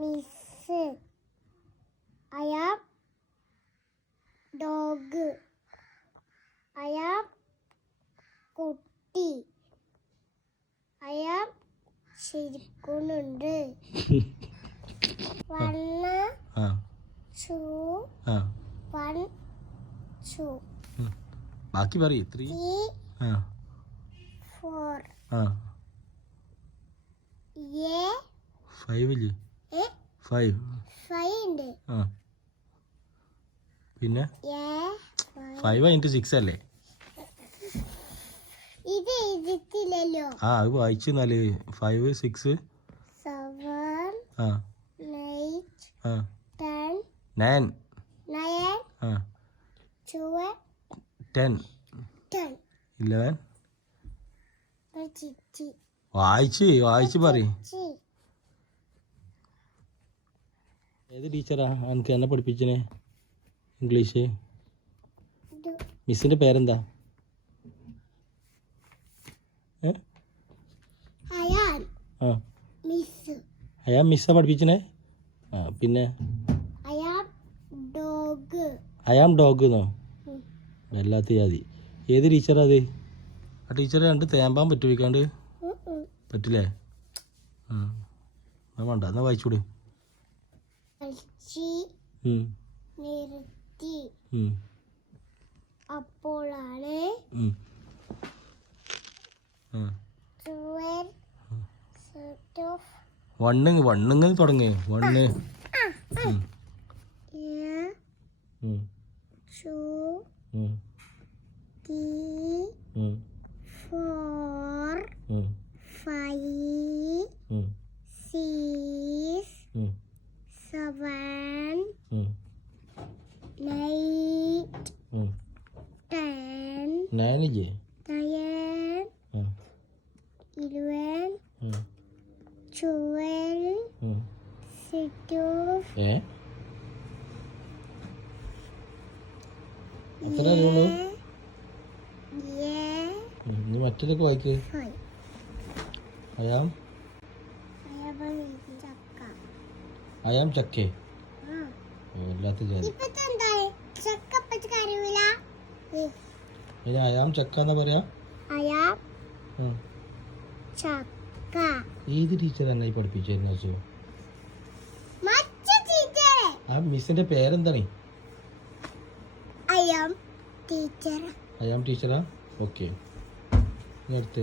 Miss. I am dog. I am കുട്ടി. I am ചിരിക്കുന്നുണ്ട്. 1 2 1 2. ബാക്കി പറയ്. 3 4 5 ഇല്ലേ? 5 ഉണ്ട്. പിന്നെ 5 കഴിഞ്ഞിട്ട് 6 അല്ലേ? ഇത് എഴുതിട്ടില്ലല്ലോ. അത് വായിച്ചു. 5 6 7 8 9 10 11. വായിച്ച് പറയും. ഏത് ടീച്ചറാ എനിക്ക് എന്നെ പഠിപ്പിച്ചേ ഇംഗ്ലീഷ്? മിസ്സിന്റെ പേരെന്താ? അയാ മിസ്സാ പഠിപ്പിച്ചേ? പിന്നെ അയാം ഡോഗ് എന്നോ? വല്ലാത്ത ജാതി. ഏത് ടീച്ചറാ അത്? ആ ടീച്ചറെ കണ്ട് തേമ്പാൻ പറ്റുവിക്കാണ്ട് പറ്റില്ലേ? വേണ്ട, എന്നാ വായിച്ചൂടെ? അപ്പോഴാണ് വണ്ണിങ് തുടങ്ങി. 1 2 3 4 5 6 7 8 10 9 11 12 13 എത്ര അറിയുള്ളൂ? ഇനി മറ്റേതൊക്കെ വായിക്ക്. അയാം ചക്കേ? വല്ലാത്ത ജാതി. അയാം ചക്ക എന്നാ പറയാ? ഏത് ടീച്ചർ എന്നായി പഠിപ്പിച്ചു? ആ മിസ്സിന്റെ പേരെന്താണ്? അയാം ടീച്ചറാ? ഓക്കെ. അടുത്ത്